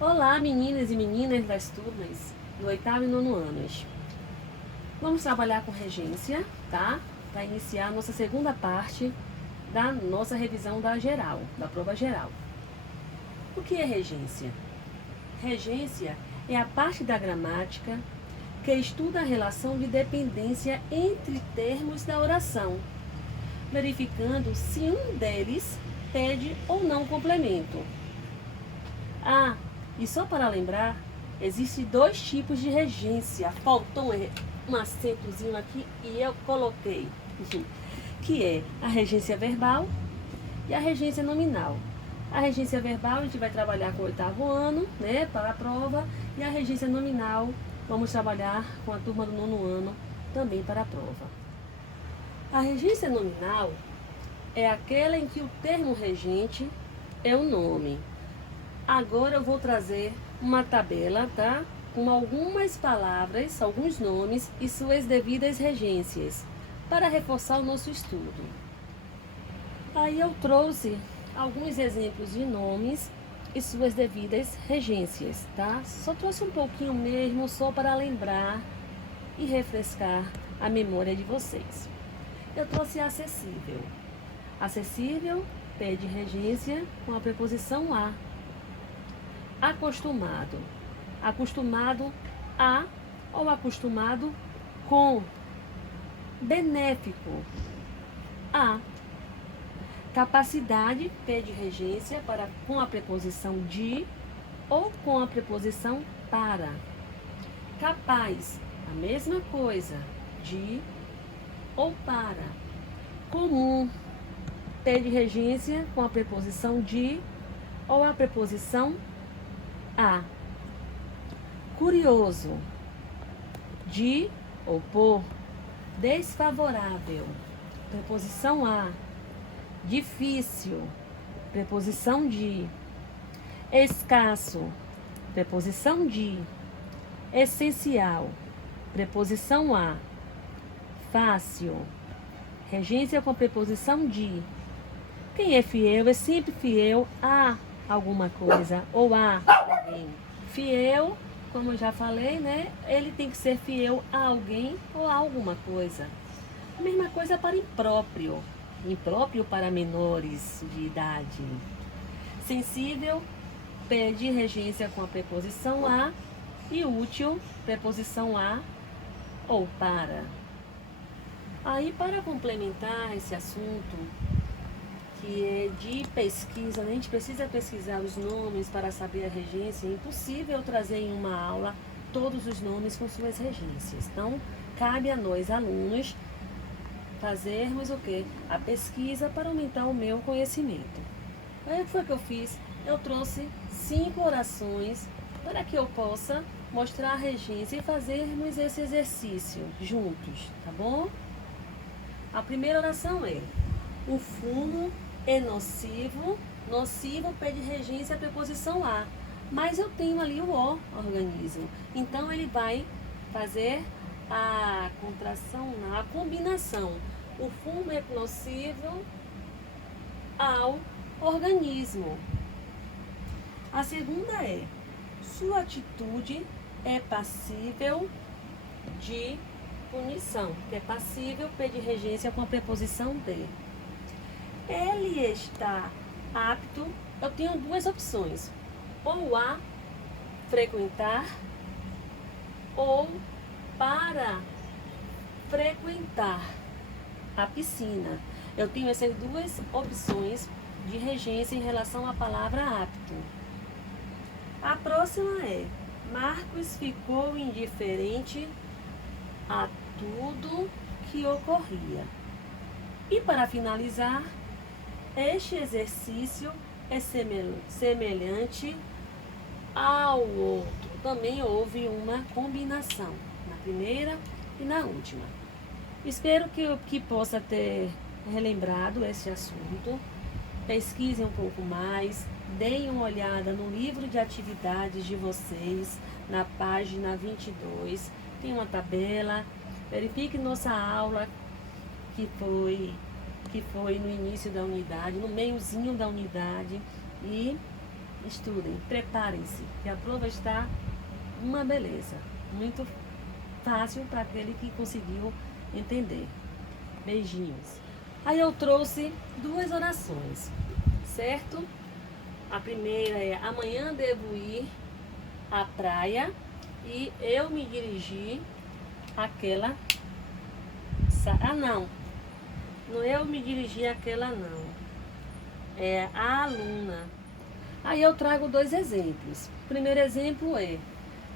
Olá, meninas e meninas das turmas do 8º e 9º anos. Vamos trabalhar com regência, tá? Para iniciar a nossa segunda parte da nossa revisão da geral, da prova geral. O que é regência? Regência é a parte da gramática que estuda a relação de dependência entre termos da oração, verificando se um deles pede ou não complemento. E só para lembrar, existem dois tipos de regência. Faltou um acentozinho aqui e eu coloquei, que é a regência verbal e a regência nominal. A regência verbal a gente vai trabalhar com o 8º ano, né, para a prova, e a regência nominal vamos trabalhar com a turma do 9º ano também para a prova. A regência nominal é aquela em que o termo regente é o nome. Agora eu vou trazer uma tabela, tá? Com algumas palavras, alguns nomes e suas devidas regências, para reforçar o nosso estudo. Aí eu trouxe alguns exemplos de nomes e suas devidas regências, tá? Só trouxe um pouquinho mesmo, só para lembrar e refrescar a memória de vocês. Eu trouxe acessível. Acessível pede regência com a preposição a. Acostumado. Acostumado a ou acostumado com. Benéfico. A. Capacidade pede regência com a preposição de ou com a preposição para. Capaz, a mesma coisa, de ou para. Comum pede regência com a preposição de ou a preposição a. Curioso, de ou por. Desfavorável, preposição a. Difícil, preposição de. Escasso, preposição de. Essencial, preposição a. Fácil, regência com a preposição de. Quem é fiel é sempre fiel a alguma coisa ou a alguém. Fiel, como eu já falei, né? Ele tem que ser fiel a alguém ou a alguma coisa. A mesma coisa para impróprio. Impróprio para menores de idade. Sensível pede regência com a preposição a e útil, preposição a ou para. Aí, para complementar esse assunto, que é de pesquisa, né? A gente precisa pesquisar os nomes para saber a regência. É impossível trazer em uma aula todos os nomes com suas regências. Então, cabe a nós, alunos, fazermos o quê? A pesquisa para aumentar o meu conhecimento. Aí o que foi que eu fiz? Eu trouxe 5 orações para que eu possa mostrar a regência e fazermos esse exercício juntos, tá bom? A primeira oração é: o fumo é nocivo. Nocivo pede regência a preposição a, mas eu tenho ali o organismo. Então ele vai fazer a contração, a combinação. O fumo é nocivo ao organismo. A segunda é: sua atitude é passível de punição, que é passível pede regência com a preposição de. Ele está apto. Eu tenho duas opções: ou a frequentar ou para frequentar a piscina. Eu tenho essas duas opções de regência em relação à palavra apto. A próxima é: Marcos ficou indiferente a tudo que ocorria. E para finalizar, este exercício é semelhante ao outro. Também houve uma combinação na primeira e na última. Espero que possa ter relembrado esse assunto. Pesquisem um pouco mais, deem uma olhada no livro de atividades de vocês, na página 22. Tem uma tabela. Verifique nossa aula que foi no início da unidade, no meiozinho da unidade, e estudem, preparem-se, que a prova está uma beleza, muito fácil para aquele que conseguiu entender. Beijinhos. Aí eu trouxe duas orações, certo? A primeira é: amanhã devo ir à praia e eu me dirigi àquela... não eu me dirigi àquela não. É a aluna. Aí eu trago dois exemplos. O primeiro exemplo é: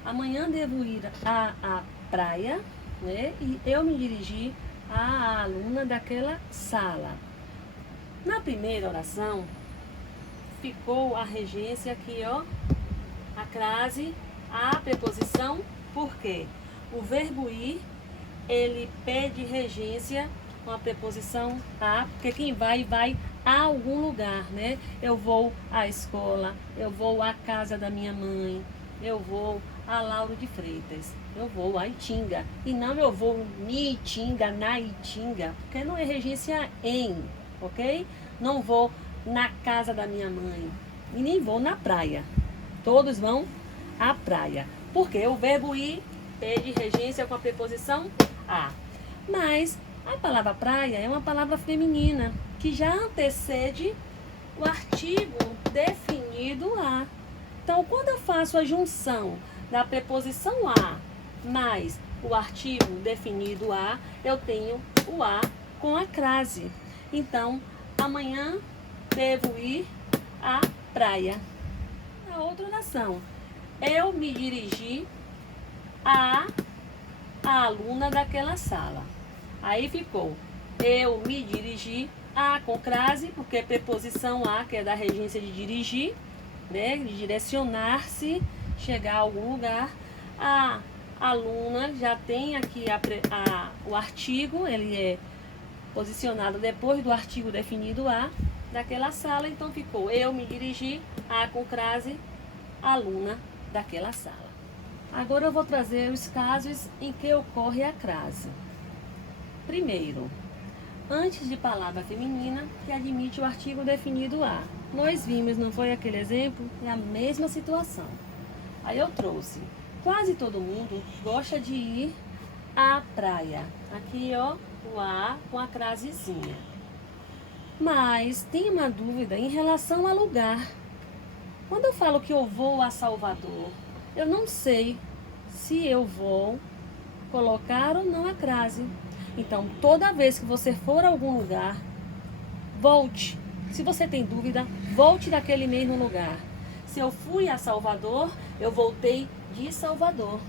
amanhã devo ir à praia, né? E eu me dirigi à aluna daquela sala. Na primeira oração, ficou a regência aqui, ó, a crase, a preposição, porque o verbo ir, ele pede regência com a preposição a, porque quem vai a algum lugar, né? Eu vou à escola, eu vou à casa da minha mãe, eu vou a Lauro de Freitas, eu vou a Itinga, e não eu vou ni Itinga, na Itinga, porque não é regência em, ok? Não vou na casa da minha mãe e nem vou na praia. Todos vão à praia, porque o verbo ir pede regência com a preposição a. Mas a palavra praia é uma palavra feminina que já antecede o artigo definido a. Então, quando eu faço a junção da preposição a mais o artigo definido a, eu tenho o a com a crase. Então, amanhã devo ir à praia. A outra oração: eu me dirigi à aluna daquela sala. Aí ficou: eu me dirigi a com crase, porque é preposição a, que é da regência de dirigir, né, de direcionar-se, chegar a algum lugar. A aluna já tem aqui o artigo, ele é posicionado depois do artigo definido a daquela sala, então ficou: eu me dirigi a com crase, aluna daquela sala. Agora eu vou trazer os casos em que ocorre a crase. Primeiro, antes de palavra feminina que admite o artigo definido a. Nós vimos, não foi aquele exemplo? É a mesma situação. Aí eu trouxe: quase todo mundo gosta de ir à praia. Aqui, ó, o a com a crasezinha. Mas tem uma dúvida em relação ao lugar. Quando eu falo que eu vou a Salvador, eu não sei se eu vou colocar ou não a crase. Então, toda vez que você for a algum lugar, volte. Se você tem dúvida, volte daquele mesmo lugar. Se eu fui a Salvador, eu voltei de Salvador.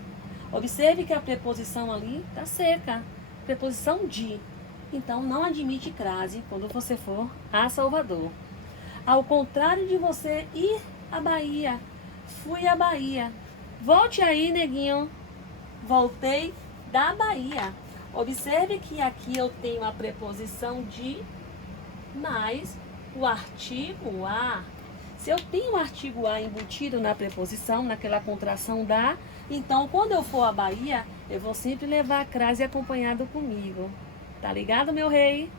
Observe que a preposição ali está seca. Preposição de. Então, não admite crase quando você for a Salvador. Ao contrário de você ir à Bahia. Fui à Bahia. Volte aí, neguinho. Voltei da Bahia. Observe que aqui eu tenho a preposição de mais o artigo a. Se eu tenho o artigo a embutido na preposição, naquela contração da, então quando eu for à Bahia, eu vou sempre levar a crase acompanhado comigo. Tá ligado, meu rei?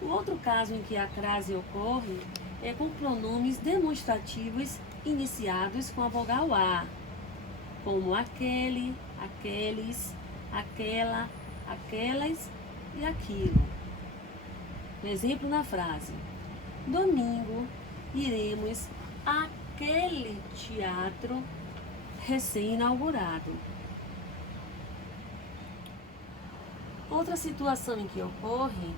O outro caso em que a crase ocorre é com pronomes demonstrativos iniciados com a vogal a, como aquele, aqueles, aquela, aquelas e aquilo. Um exemplo na frase: domingo iremos àquele teatro recém-inaugurado. Outra situação em que ocorre,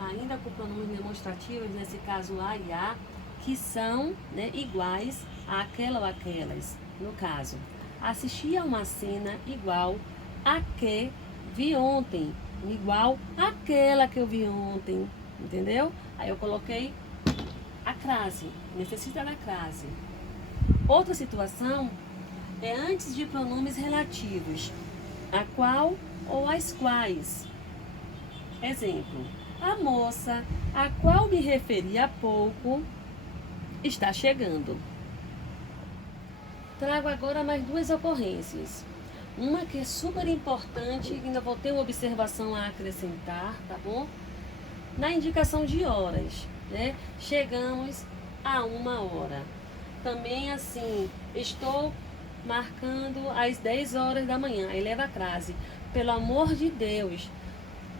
ainda com pronomes demonstrativos, nesse caso a e a, que são, né, iguais a aquela ou aquelas. No caso, assisti a uma cena igual a que vi ontem, igual àquela que eu vi ontem, entendeu? Aí eu coloquei a crase, necessita da crase. Outra situação é antes de pronomes relativos, a qual ou as quais. Exemplo: a moça a qual me referi há pouco está chegando. Trago agora mais duas ocorrências. Uma que é super importante, ainda vou ter uma observação a acrescentar, tá bom? Na indicação de horas, né? Chegamos a 1 hora. também assim, estou marcando às 10 horas da manhã. Aí leva a crase. Pelo amor de Deus.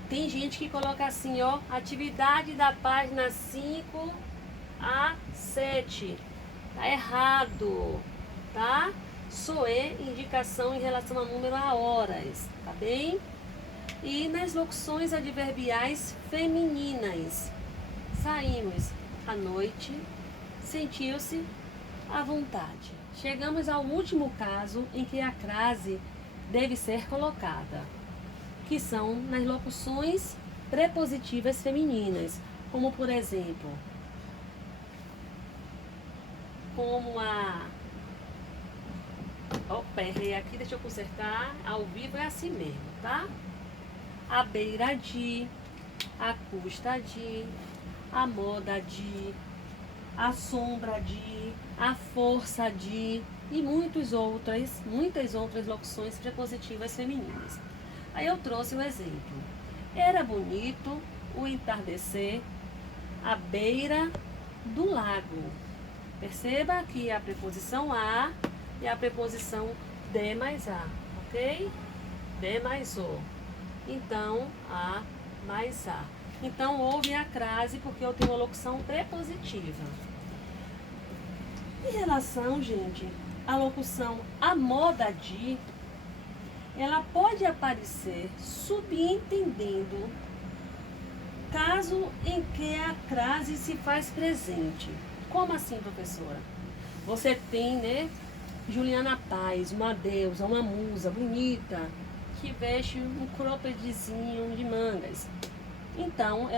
Tem gente que coloca assim, ó, atividade da página 5 a 7. Tá errado, tá? Soe, indicação em relação ao número a horas, tá bem? E nas locuções adverbiais femininas, saímos à noite, sentiu-se à vontade. Chegamos ao último caso em que a crase deve ser colocada, que são nas locuções prepositivas femininas, como por exemplo, como a... Opa, errei aqui, deixa eu consertar. Ao vivo é assim mesmo, tá? A beira de, a custa de, a moda de, a sombra de, a força de e muitas outras locuções prepositivas femininas. Aí eu trouxe um exemplo. Era bonito o entardecer à beira do lago. Perceba que a preposição a e a preposição de mais a, ok? De mais o. Então, a mais a. Então, houve a crase porque eu tenho uma locução prepositiva. Em relação, gente, à locução a moda de, ela pode aparecer subentendendo caso em que a crase se faz presente. Como assim, professora? Você tem, né, Juliana Paz, uma deusa, uma musa bonita, que veste um croppedzinho de mangas. Então,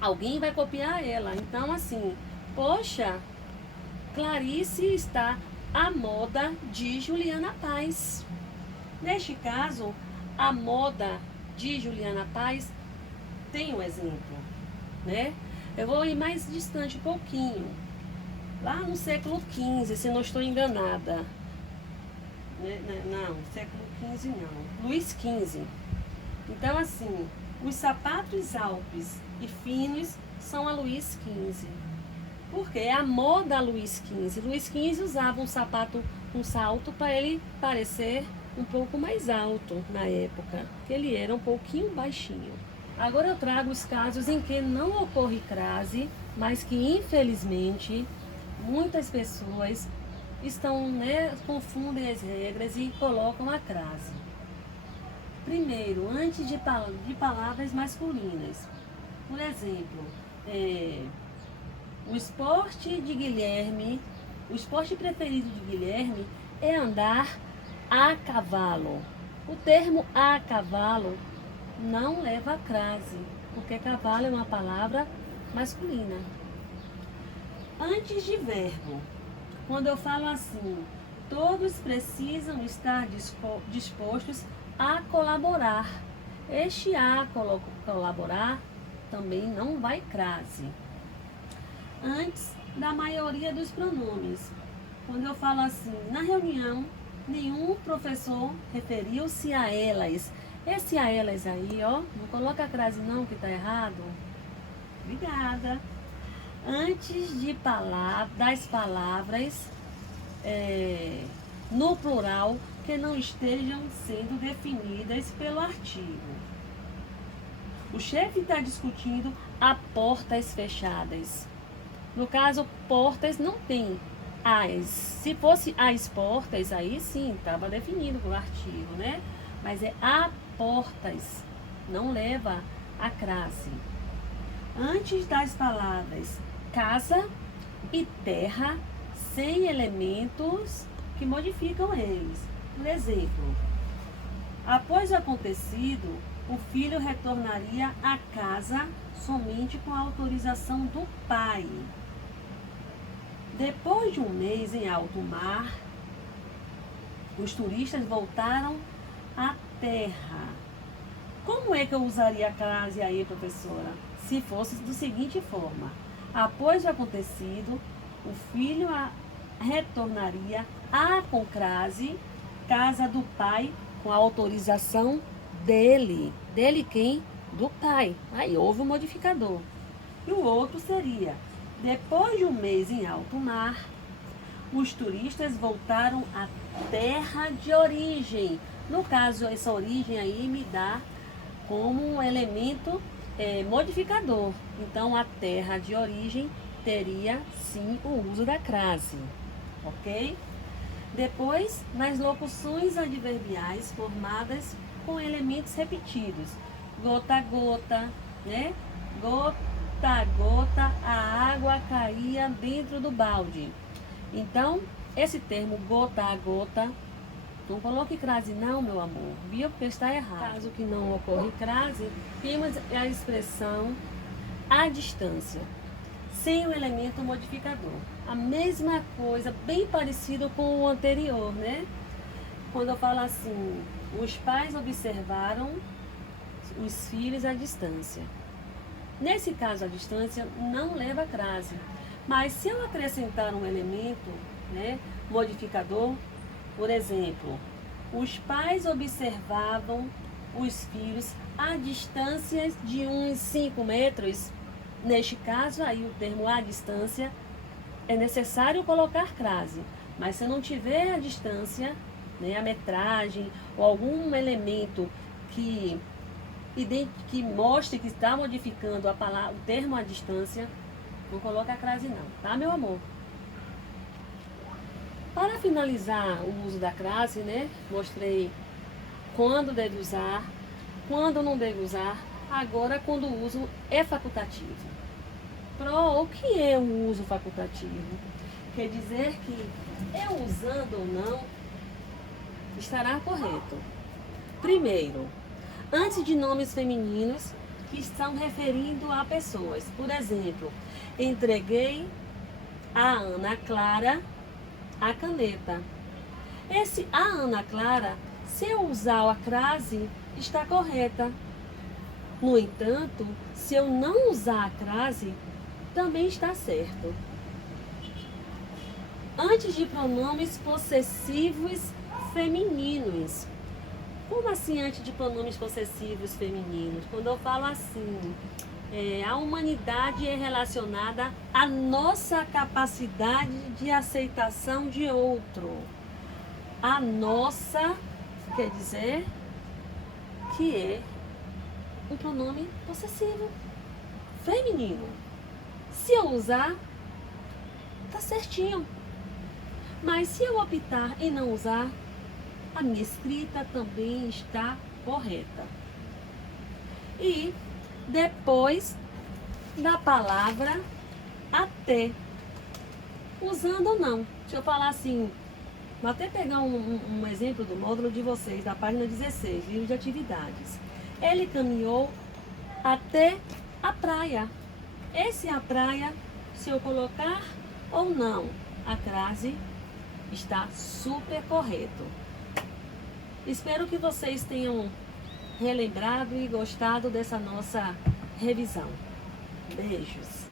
alguém vai copiar ela. Então, assim, poxa, Clarice está à moda de Juliana Paz. Neste caso, a moda de Juliana Paz tem um exemplo, né? Eu vou ir mais distante um pouquinho. Lá no século XV, se não estou enganada. Não, século XV não. Luís XV. Então, assim, os sapatos alpes e finos são a Luís XV. Porque é a moda Luís XV. Luís XV usava um salto para ele parecer um pouco mais alto na época, que ele era um pouquinho baixinho. Agora eu trago os casos em que não ocorre crase, mas que infelizmente muitas pessoas confundem as regras e colocam a crase. Primeiro, antes de palavras masculinas. Por exemplo, o esporte preferido de Guilherme é andar a cavalo. O termo a cavalo não leva a crase, porque cavalo é uma palavra masculina. Antes de verbo, quando eu falo assim, todos precisam estar dispostos a colaborar. Este a colaborar também não vai crase. Antes da maioria dos pronomes, quando eu falo assim, na reunião, nenhum professor referiu-se a elas. Esse a elas aí, ó, não coloca a crase não, que tá errado. Obrigada. Antes das palavras no plural que não estejam sendo definidas pelo artigo. O chefe está discutindo a portas fechadas. No caso, portas não tem as. Se fosse as portas, aí sim, estava definido pelo artigo, né? Mas é a portas, não leva a crase. Antes das palavras casa e terra, sem elementos que modificam eles. Por exemplo, após o acontecido, o filho retornaria à casa somente com a autorização do pai. Depois de um mês em alto mar, os turistas voltaram à terra. Como é que eu usaria a crase aí, professora? Se fosse da seguinte forma: após o acontecido, o filho retornaria com crase, casa do pai, com a autorização dele. Dele quem? Do pai. Aí houve um modificador. E o outro seria: depois de um mês em alto mar, Os turistas voltaram à terra de origem. No caso, essa origem aí me dá como um elemento modificador. Então, a terra de origem teria sim o uso da crase, ok? Depois, nas locuções adverbiais formadas com elementos repetidos. Gota a gota, né? Gota a gota, a água caía dentro do balde. Então, esse termo gota a gota, não coloque crase não, meu amor, viu? Porque está errado. Caso que não ocorre crase, temos a expressão à distância, sem o elemento modificador. A mesma coisa, bem parecido com o anterior, né? Quando eu falo assim, os pais observaram os filhos à distância. Nesse caso, a distância não leva crase. Mas se eu acrescentar um elemento, né, modificador, por exemplo, os pais observavam os filhos a distâncias de uns 5 metros. Neste caso, aí o termo à distância é necessário colocar crase. Mas se não tiver a distância, né, a metragem ou algum elemento que mostre que está modificando a palavra, o termo à distância, não coloca a crase não, tá, meu amor? Para finalizar o uso da crase, né, mostrei quando deve usar, quando não deve usar, agora quando o uso é facultativo. O que é o uso facultativo? Quer dizer que eu usando ou não, estará correto. Primeiro, antes de nomes femininos que estão referindo a pessoas. Por exemplo, entreguei a Ana Clara a caneta. Esse a Ana Clara, se eu usar a crase, está correta. No entanto, se eu não usar a crase, também está certo. Antes de pronomes possessivos femininos. Como assim antes de pronomes possessivos femininos? Quando eu falo assim, a humanidade é relacionada à nossa capacidade de aceitação de outro. A nossa quer dizer que é um pronome possessivo feminino. Se eu usar, tá certinho. Mas se eu optar em não usar, a minha escrita também está correta. E depois da palavra até, usando ou não. Deixa eu falar assim, vou até pegar um exemplo do módulo de vocês, da página 16, livro de atividades. Ele caminhou até a praia. Esse a praia, se eu colocar ou não a crase, está super correto. Espero que vocês tenham relembrado e gostado dessa nossa revisão. Beijos!